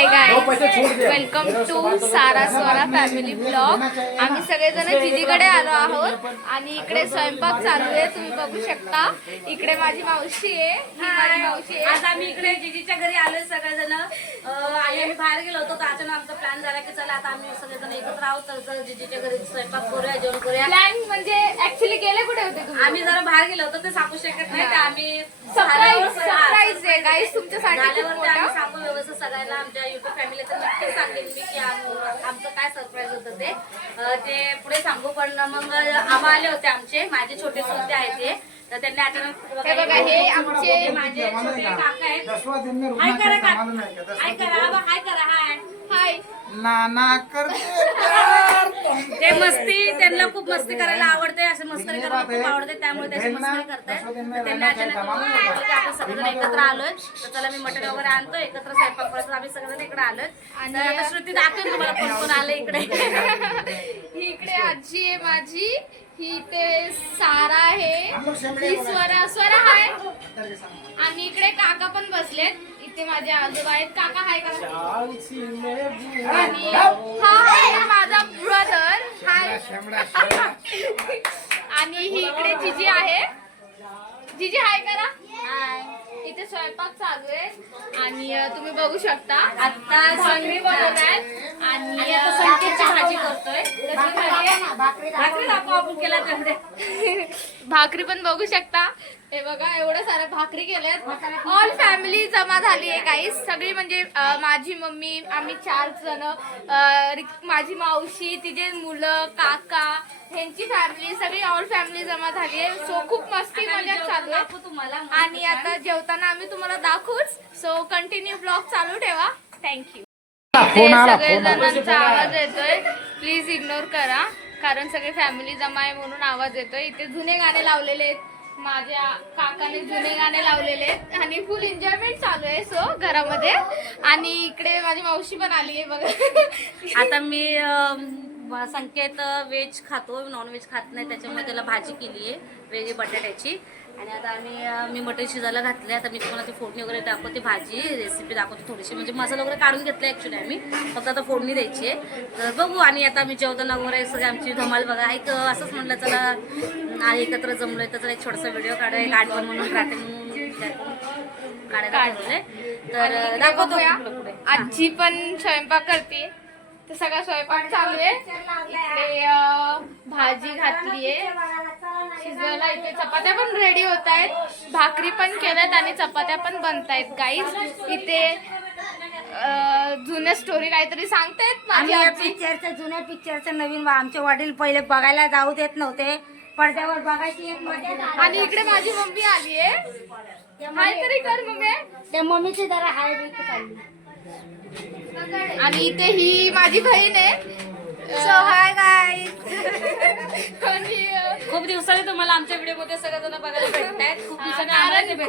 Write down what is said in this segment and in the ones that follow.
High guys, welcome to Sara Swara family blog. आम्ही सगळेजण जिजीकडे आलो आहोत आणि इकडे स्वयंपाक चालू आहे. तुम्ही बघू शकता. इकडे माझी मावशी आहे. माझी मावशी आहे. आज आम्ही इकडे जिजीच्या घरी आलोय सगळेजण. आणि आम्ही बाहेर गेलो होतो तर अचानक आमचा प्लॅन झाला की चला आता आम्ही सगळेजण एकत्र आहोत तर जिजीच्या घरी स्वयंपाक करूया, जेवण करूया. प्लॅन म्हणजे ऍक्च्युली गेले कुठे होते तुम्ही? आम्ही जरा बाहेर गेलो होतो ते सांगू शकत नाही. आम्ही सरप्राईज आहे गाईज तुमच्यासाठी. आम्ही सांगू व्यवस्थित सगळ्यांना आमच्या युट्यूब फॅमिली तर नक्की सांगेन मी की आमचं काय सरप्राईज होतं ते पुढे सांगू. पण मग आम्हा आले होते आमचे माझे छोटे चुलते आहेत ते, तर त्यांनी अचानक हे बघा हे आमचे माझे छोटे काका आहेत. हाय करा काका, हाय करा, हाय करा, हाय हाय. नाना करते ते मस्ती, त्यांना खूप मस्ती करायला आवडते, असे मस्करी करायला खूप आवडते, त्यामुळे त्याची मस्करी करताय. त्यांनी अचानक आपण सगळेजण एकत्र आलोय तर चला मी मटण वगैरे आणतो, एकत्र स्वयंपाक करतो. आम्ही सगळेजण इकडे आलोय आणि आता श्रुती दाखवेल तुम्हाला कोण कोण आलं इकडे. ही इकडे आजी आहे माझी, ही ते सारा आहे, ही स्वरा आहे आणि इकडे काका पण बसलेत. इथे माझे आजोबा आहेत. काका हाय करा. आणि हा आहे माझा ब्रदर हाय. आणि ही इकडे जिजी आहे. जिजी हाय करा. इथे स्वयंपाक चालू आहे आणि तुम्ही बघू शकता आता भाकरी बनवल्यात आणि संकेतची भाजी करतोय. भाकरी दाखव आपण केला त्यामध्ये. भाकरी पण बघू शकता. हे बघा एवढं सारं भाकरी केल्यात. ऑल फॅमिली जमा झाली आहे काही सगळी, म्हणजे माझी मम्मी, आम्ही 4 जण, माझी मावशी, तिचे मुलं, काका, ह्यांची फॅमिली, सगळी ऑल फॅमिली जमा झाली आहे. सो खूप मस्ती मजा चालू आहे तुम्हाला आणि आता जेवताना आम्ही तुम्हाला दाखवूच. सो कंटिन्यू ब्लॉग चालू ठेवा. थँक्यू. सगळेजणांचा आवाज येतोय, प्लीज इग्नोर करा कारण सगळे फॅमिली जमा आहे म्हणून आवाज येतोय. इथे जुने गाणे लावलेले आहेत, माझ्या काकाने जुने गाणे लावलेले आहेत आणि फुल एन्जॉयमेंट चालू आहे सो घरामध्ये. आणि इकडे माझी मावशी पण आली आहे बघा. आता मी संकेत व्हेज खातो, नॉनव्हेज खात नाही, त्याच्यामुळे त्याला भाजी केली आहे वेगळी बटाट्याची. आणि आता मी मटण शिजायला घातले. आता मी तुम्हाला ती फोडणी वगैरे दाखवते, भाजी रेसिपी दाखवते थोडीशी, म्हणजे मसाला वगैरे काढून घेतला ॲक्च्युली आम्ही, फक्त आता फोडणी द्यायची आहे. तर बघू. आणि आता मी जेवताना वगैरे सगळी आमची धमाल बघा. एक असंच म्हटलं चला एकत्र जमलोय तर चला एक छोटासा व्हिडिओ काढाय, एक आठवण म्हणून राहते म्हणून काढायला ठरवलंय. तर दाखवतो पुढे. आजी पण स्वयंपाक करते, तर सगळा स्वयंपाक चालू आहे. इकडे भाजी घातली आहे शिजवायला. इथे चपात्या पण रेडी होत आहेत, भाकरी पण केल्यात आणि चपात्या पण बनतायत गाईज. इथे जुन्या स्टोरी काहीतरी सांगतायत माझी आजी. जुन्या पिक्चरचं नवीन आमचे वडील पहिले बघायला जाऊ देत नव्हते, पडद्यावर बघायची एक मजा. आणि इकडे माझी मम्मी आली आहे. हाय तरी कर मम्मी. त्या मम्मीची जरा हाय चालली. आणि इथे ही माझी बहीण आहे. So hi guys. आणि खूप दिवसांनी तुम्हाला आमच्या व्हिडिओ मध्ये सगळेजण बघायला भेटतायत. खूप दिवसांनी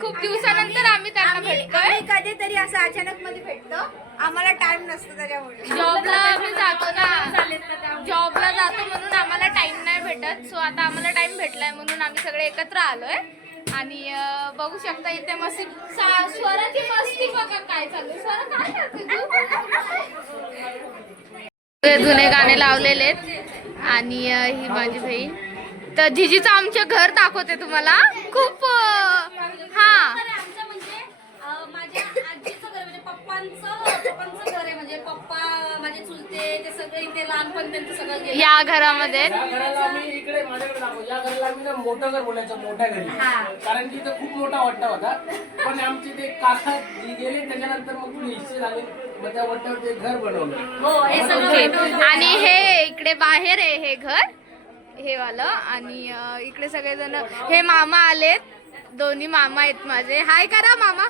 खूप दिवसानंतर आम्ही त्यांना भेटतोय. कधीतरी असं अचानक मध्ये भेटतो, आम्हाला टाइम नसतो त्याच्यामुळे. जॉबला आम्ही जातो ना, जॉबला जातो म्हणून आम्हाला टाइम नाही भेटत. सो आता आम्हाला टाइम भेटलाय म्हणून आम्ही सगळे एकत्र आलोय. आणि बघू शकता इथे मस्ती, स्वराची मस्ती बघा काय चालू. स्वरा काय करते तू? जुने गाणे लावलेले आहेत. आणि ही माझी बहीण. तर जिजीचं आमचे घर दाखवते तुम्हाला. खूप माझ्या आजीचं घर म्हणजे पप्पांचं घर आहे. म्हणजे पप्पा माझे चुलते ते सगळे इथे लहानपण त्यांचं सगळं गेलं या घरामध्ये. या घराला आम्ही इकडे माझ्याकडे दाखवू. या घराला आम्ही ना मोठं घर बोलायचं, मोठ्या घरी, कारण की इथं खूप मोठा वट्टा होता. पण आमचे ते काका गेले त्याच्यानंतर मग थोडी हिस्से झाले, मग त्या वट्ट्यावर ते घर बनवलं. हो हे सगळं. आणि हे इकडे बाहेर आहे हे घर, हे वालं. आणि इकडे सगळेजण, हे मामा आलेत, दोन्ही मामा आहेत माझे. हाय करा मामा.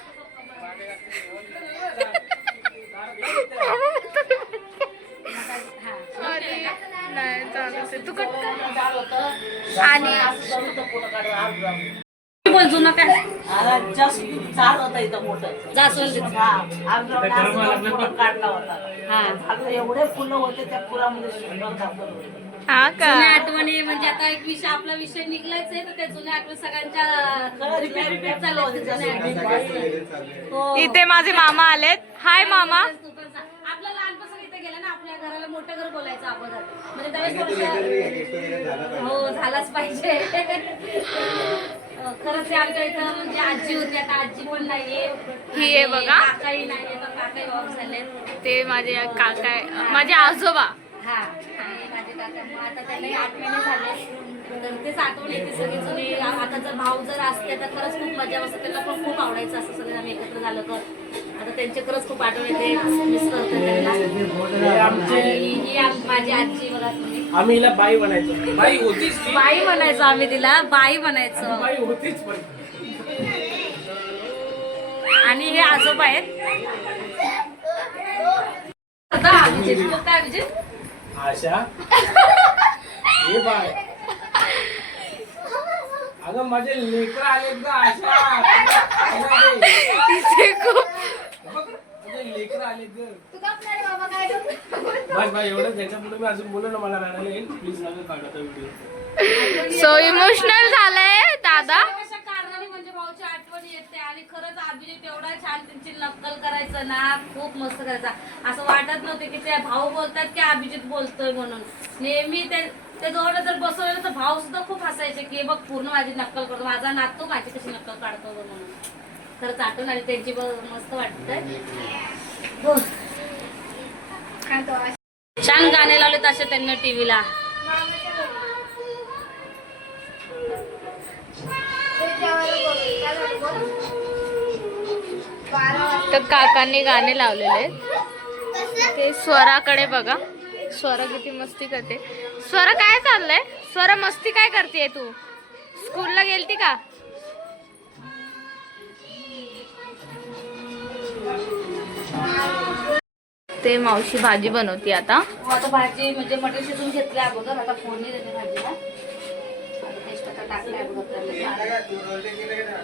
नाही चालू तू कट कर. आणि बोल जुनं काय जस्ट झाड होतं इथं मोठं जास्वंदी. काढला होता. एवढे फुलं होते त्या फुलामध्ये सुंदर दाखवलं होतं. हा का जुन्या आठवणी म्हणजे आता एक विषय आपला विषय निघलाच आहे तर त्या जुन्या आठवणी सगळ्यांच्या रिपीट चालू होते जुन्या आठवणी. हो. इथे माझे मामा आलेत. हाय मामा. आपलं लहानपासून इथे गेलं ना आपल्या घराला मोठं घर बोलायचं अगोदर म्हणजे त्यावेळेस हो झालाच पाहिजे. खरंच ते आमच्या इथं म्हणजे आजी होती आता आजी पण नाहीये. ही आहे बघा. काकाही नाहीये तर काकाही ऑफ झाले. ते माझे काका माझे आजोबा. हा आणि माझे काका मग आता त्यांनाही 8 महिने झाले तर तेच आठवण येते सगळी जुनी. आता जर भाऊ जर असते तर खरंच खूप मजा असते. त्यांना पण खूप आवडायचं असं सगळे आम्ही एकत्र झालो तर. आता त्यांची खरंच खूप आठवण येते मिस करते त्यांना. आणि ही माझी आजी बघा तुम्ही. आम्ही हिला बाई म्हणायचो. बाई होतीच ती. बाई म्हणायचो आम्ही तिला बाई म्हणायचो. बाई होतीच पण. आणि हे आजोबा आहेत. आता अभिजित काय अभिजित आशा हे बाय अगं माझे लेकर आले का आशा तिचे खूप लेकर आले ग तू का आपल्याला बाबा काय करू? बस बाय एवढं त्याच्या पुढे मी अजून बोललो ना मला राहायला येईल प्लीज नका काढा व्हिडिओ. सो इमोशनल झालंय दादा. अशा कारणाने म्हणजे भाऊची आठवण येते आणि खरंच अभिजित एवढा छान त्यांची नक्कल करायचं ना खूप मस्त करायचा. असं वाटत नव्हते की ते भाऊ बोलतात की अभिजित बोलतोय म्हणून. नेहमी ते दोघं जर बसवलं तर भाऊ सुद्धा खूप हसायचे की बघ पूर्ण माझी नक्कल करतो माझा नातू माझी कशी नक्कल काढतो म्हणून. खरंच आठवण आली त्यांची मस्त वाटतंय. हो. काय तो छान गाणे लावले तसे त्यांना टीव्हीला. तर काकांनी गाणे लावलेले. ते स्वराकडे बघा. स्वरा किती मस्ती करते. स्वरा काय चाललंय? स्वरा मस्ती काय करतेय तू? स्कूलला गेलती का? ते मावशी भाजी बनवती आता. आता भाजी म्हणजे मटण शिजून घेतले अगोदर आता फोडणी देते भाजीला. तेजपत्ता टाकलाय अगोदर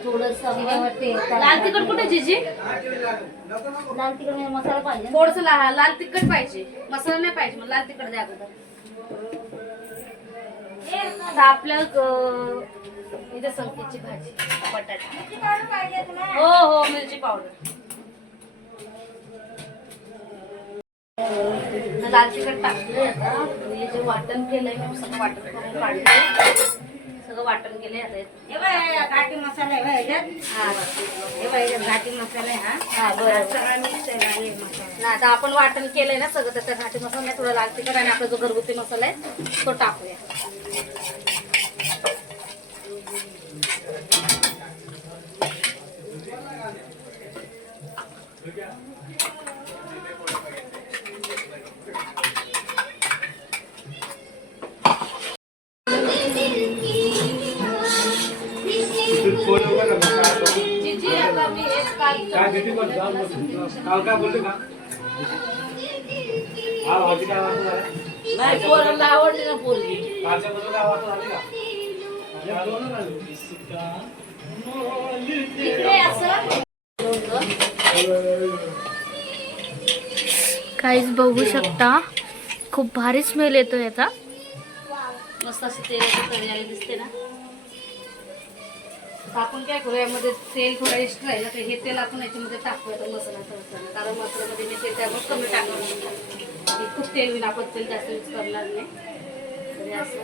थोडस लाल तिखट कुठे जीजी? लाल तिखट मसाला पाहिजे थोडस लाल तिखट पाहिजे मसाला नाही पाहिजे मग लाल तिखट द्या अगोदर. आता आपल्या इथे संकेतची भाजी बटाटा हो हो मिरची पावडर लाल तिखट टाकले. आता हे जे वाटण केलंय मी सगळं वाटण करून काढलंय. सगळं वाटण केलंय आता घाटी मसाला आहे घाटी मसाला हा बरोबर. आता आपण वाटण केलंय ना सगळं त्याचा घाटी मसाला थोडा लाल तिखट आणि आपला जो घरगुती मसाला आहे तो टाकूया. जीजी आता मी एक काय काय बोलले का हा भाजी काय वाटत झाला नाही पोराला आवडली ना पोरगी. माझ्याबद्दल काय वाटत झाली का इकडे असं काहीच बघू शकता. खूप भारी स्मेल येतो याचा. मस्त असं तेलाचं तळलेलं दिसते ना. आपण काय करू यामध्ये तेल थोडं एक्स्ट्रा राहिलं तर हे तेल आपण याच्यामध्ये टाकूया तर मसाला तळताना. कारण मसाल्यामध्ये मी तेल त्यामुळे कमी टाकलं. खूप तेल होईल आपण तेल जास्त यूज करणार नाही. तरी असं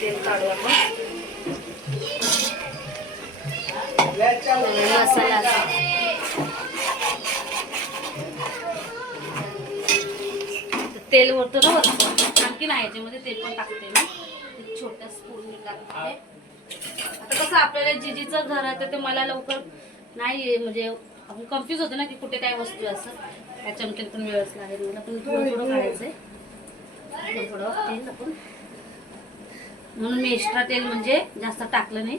तेल काढू आपण. मसाला तेल वरतो ना वरतो आणखी नाही याच्यामध्ये तेल पण टाकते मी. एक छोटा स्पून मी टाकते. आता कसं आपल्याला जिजीचं घर आहे तर ते मला लवकर नाही म्हणजे आपण कन्फ्यूज होतो ना की कुठे काय वस्तू असं. त्या चमच्यात पण वेळच लागेल मला पण थोडं थोडं काढायचंय थोडं तेल आपण. म्हणून मी एक्स्ट्रा तेल म्हणजे जास्त टाकलं नाही.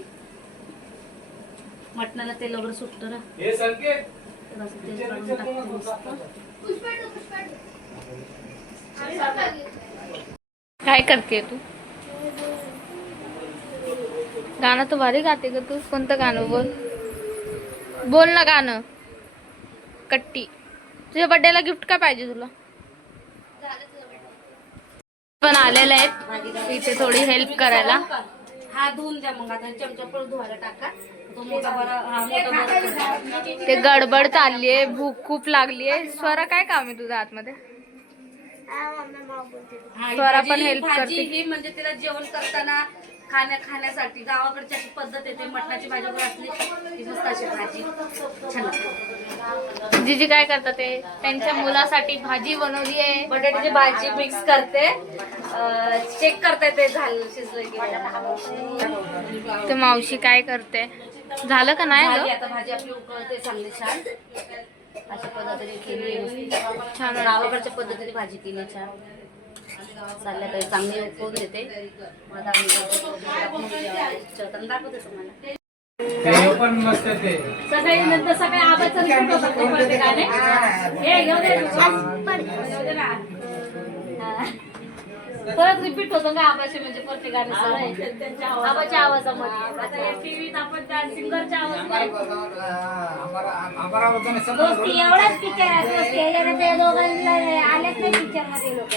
मटणाला तेल वगैरे सुटतं ना हे संकेत तर असं तेल काढून टाकते मस्त. काय करते तू? गाणं तर भारी गाते ग तू. कोणतं गाणं? बोल बोल ना गाणं. कट्टी तुझ्या बर्थडेला गिफ्ट काय पाहिजे तुला? पण आलेले आहेत इथे थोडी हेल्प करायला. हा धुवून द्या मग आता चमचा पण धुवायला टाका. तो मोठा बरा हा मोठा बरा. ते गडबड चाललीये, भूक खूप लागलीये. स्वरा काय काम आहे तुझं आतमध्ये? स्वरा पण हेल्प भाजी करते. ही म्हणजे तिला जेवण करताना खाण्यासाठी गावाकडची अशी पद्धत येते. मटणाची भाजी वगैरे असली की मस्त अशी भाजी छान लागते. जीजी काय करतात ते त्यांच्या मुलासाठी भाजी बनवली आहे. बटाट्याची भाजी मिक्स करते. चेक करते ते झालं शिजलं की ते मावशी काय करते? झालं का नाही झाली ग? आता भाजी आपली उकळते चांगली छान. अशा पद्धतीने केली छान. गावाकडच्या पद्धतीने भाजी केली छान. चालल्या काही चांगली उकळून देते. मग आता आम्ही दाखवते तुम्हाला. पण मस्त ते सकाळी नंतर सकाळी आवाज प्रत्येकाने हे घेऊ दे ना. परत रिपीट होतो का आबाचे म्हणजे प्रत्येकाने सगळे आबाच्या आवाजामध्ये. आता या टीव्हीत आपण त्या सिंगरच्या आवाज दोस्ती एवढाच पिक्चर आहे. दोस्ती याच्यात ते दोघांना आलेच नाही पिक्चर मध्ये लोक.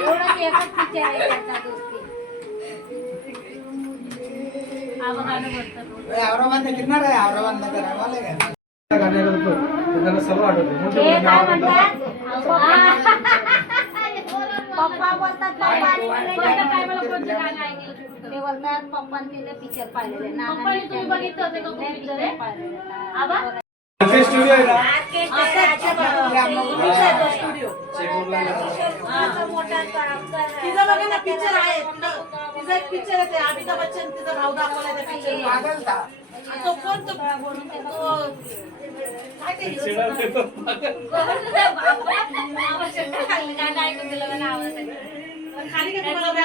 एवढाच एकच पिक्चर आहे त्याचा दोस्ती. आबा गाणं म्हणतात. सर्व आठवते. हे काय म्हणतात? पप्पा बोलतात काय मला कोणतं गाणं ऐकलं ते बोलतात पप्पांनी तिने पिक्चर पाहिलेले ना. पप्पांनी तुम्ही बघितलं होतं का पिक्चर आहे आबा? स्टुडिओ आहे ना. तिचा बघा ना पिक्चर आहे. तिचा एक पिक्चर आहे ते अमिताभ बच्चन तिचा भाऊ दाखवलाय त्या पिक्चर. तो कोण तो काय ते hero चं गाणं ऐकून दिलं मला आवडतं. नाव? खाली का तुम्हाला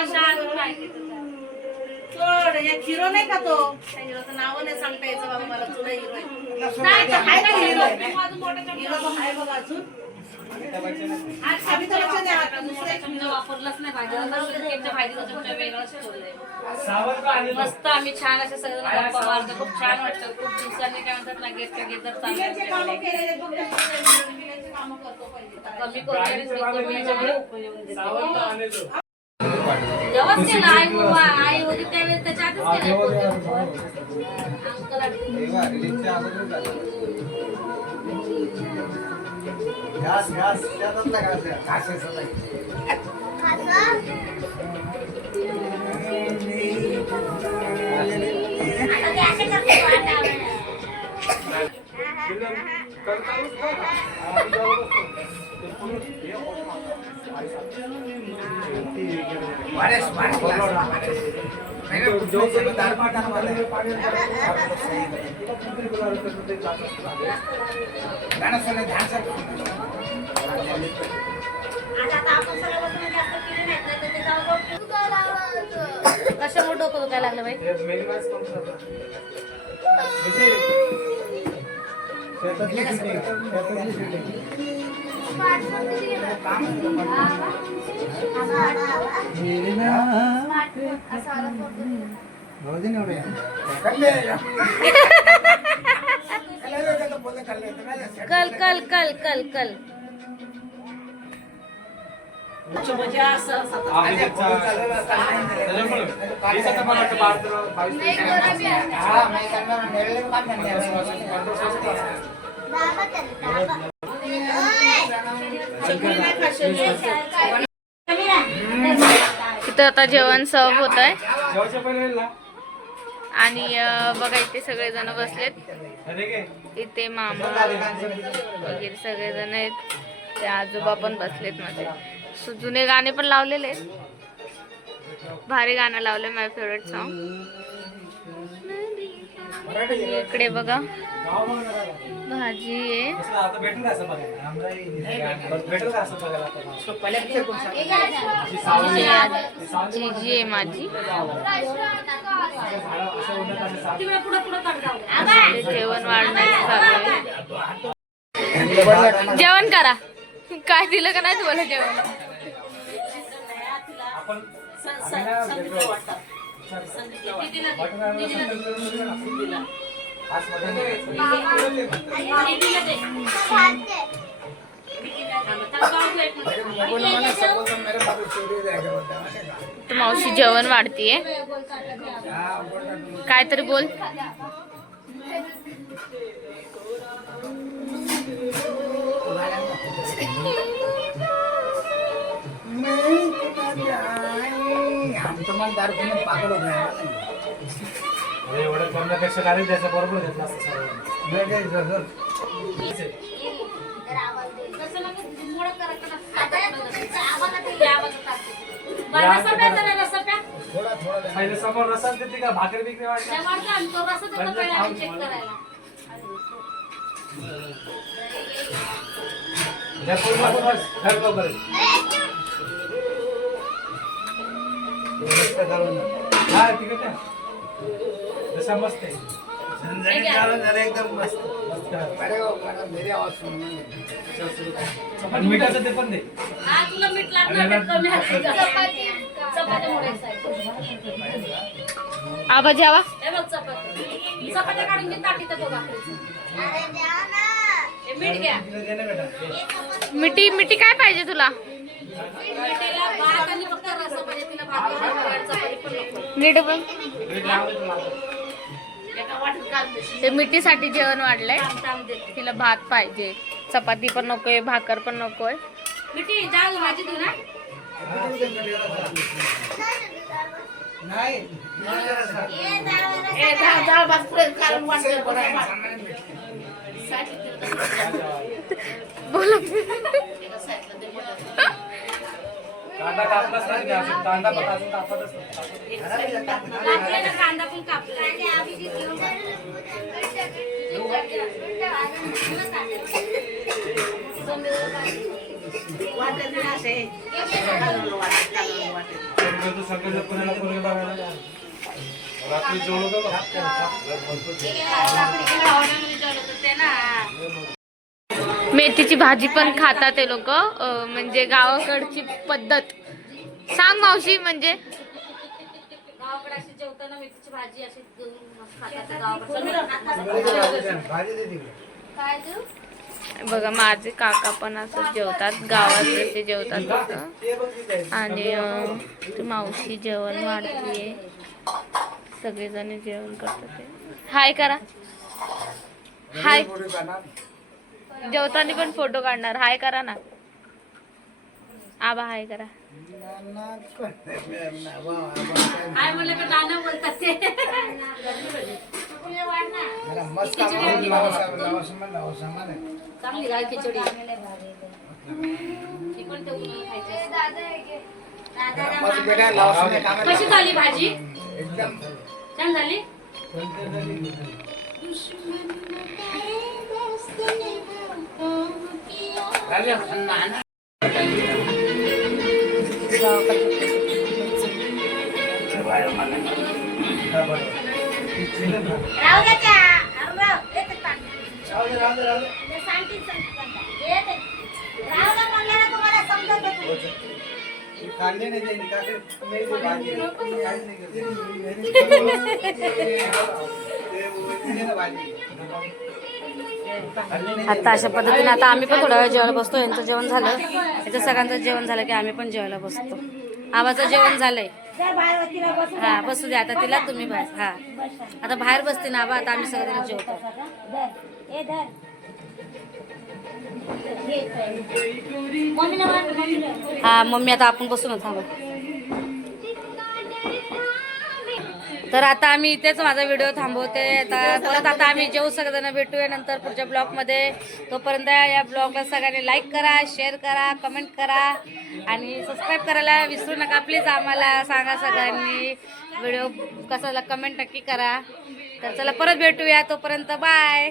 तो एक हिरो नाही का तो? त्या हिरोचं नाव नाही सांगता यायचं बाबा मला. तुला हिरो आहे का हिरो? हिरो तो आहे बघा अजून. अमिताभ बच्चन आहे आता दुसरा एक समजा वापरलंच नाही भाजी भाजीला तुमच्या वेगळंच सावंत आणि ठेवलंय. मस्त आम्ही छान असे सगळे गप्पा मारतो. खूप छान वाटतं. खूप दिवसांनी काय म्हणतात ना गेट टुगेदर पिण्याचे कामं चालू केलेले बघ. पिण्याचे कामं करतो पहिले. कमी करून कमी याच्यामध्ये उपयोग देतो. सावंत आणि तो. जेव्हाच केलं आई होती त्यावेळेस त्याच्या आधीच केलं. कशामुळे डोकं दुखायला लागलं बाई? कल कल कल कल कल म्हणजे असं इथं आता जेवण सर्व होत आहे आणि बघा इथे सगळेजण बसलेत. इथे मामा वगैरे सगळेजण आहेत. ते आजोबा पण बसलेत माझे. जुने गाणे पण लावलेले आहेत. भारी गाणं लावले माय फेवरेट सॉन्ग. इकडे बघा भाजी आहे. जीजी आहे माझी. जेवण वाढण्याचं चालू आहे. जेवण करा. काय दिलं का नाही तुम्हाला जेवण? तर मावशी जेवण वाढतीये. काय तरी बोल. हम तुम्हाला दारू पिऊन पागल हो गया. एवढं करण्यापेक्षा डायरेक्ट त्याचा बरोबर घेतला असतं सर्व. पहिले समोर रसाच देते का भाकरी बिकरी वाटते. या पूर्ण बस घर लवकर. हा तिकडे काय जसा मस्त आहे. एकदम मस्त मस्त. अरे मेरी आवाज सुन. आणि मिठाचं ते पण दे. तुला मीठ लागणार कमी आबा जेवा. हे बघ चपाती. चपात्या काढून घे ताटीत तो भाकरीची. हे मीठ घ्या. मिठी मिठी काय पाहिजे तुला? मिठीला भात आणि फक्त रस्सा पाहिजे. तिला भात नको, चपाती पण नको. नीट पण मीठ लावलं तुला. एका वाटीत घालते. ते मिठीसाठी जेवण वाढलंय. ताम देते. तिला भात पाहिजे, चपाती पण नकोय, भाकर पण नकोय. मिठी डाळ भाजी देऊ ना. नाही डाळ भात पुढे काढून वाटते बरोबर. बोला. कांदा कापलाच नाही का? अजून कांदा पण अजून कापतच नाही. कापले ना, कांदा पण कापला. वाटत नाही असे. तू सगळं पुण्याला पोरगी बघायला जा. रात्री जेवलो होतो का? ते ना. मेथीची भाजी पण खातात ते लोक. म्हणजे गावाकडची पद्धत. सांग मावशी. म्हणजे गावाकडे अशी जेवताना मेथीची भाजी अशी घेऊन मस्त खातात गावाकडे. काय देऊ? बघा माझे काका पण असं जेवतात, गावात जसे जेवतात तसं. आणि ती मावशी जेवण वाढतीये. सगळेजण जेवण करतात. हाय करा. हाय. जेवताना पण फोटो काढणार. हाय करा ना. आबा हाय करा. काय म्हणलं का दाना बोलतात ते. मस्त चांगली गाय खिचडी. ती पण ठेवून खायची. कशी झाली भाजी? एकदम छान झाली. राहू द्या त्या. येते पाणी. सांगतील येते. राहू द्या म्हणलं ना, तुम्हाला समजत होतं. कांदे नाही देईन का आता अशा पद्धतीने आता आम्ही पण थोडा वेळ जेवायला बसतो. यांचं जेवण झालं, यांचं सगळ्यांचं जेवण झालं की आम्ही पण जेवायला बसतो. आबाचं जेवण झालंय. हा बसू द्या आता तिला. तुम्ही बाहेर. हा आता बाहेर बसते ना आबा. आता आम्ही सगळ्यांना जेवतो. हा मम्मी आता आपण बसून थांबा. तर आता आम्ही इथेच माझा व्हिडिओ थांबवते. परत आता आम्ही जेवू सगळेजण भेटूया नंतर पुढच्या ब्लॉगमध्ये. तोपर्यंत या ब्लॉगला सगळ्यांनी लाईक करा, शेअर करा, कमेंट करा आणि सबस्क्राईब करायला विसरू नका प्लीज. आम्हाला सांगा सगळ्यांनी व्हिडिओ कसा कमेंट नक्की करा. तर चला परत भेटूया. तोपर्यंत बाय.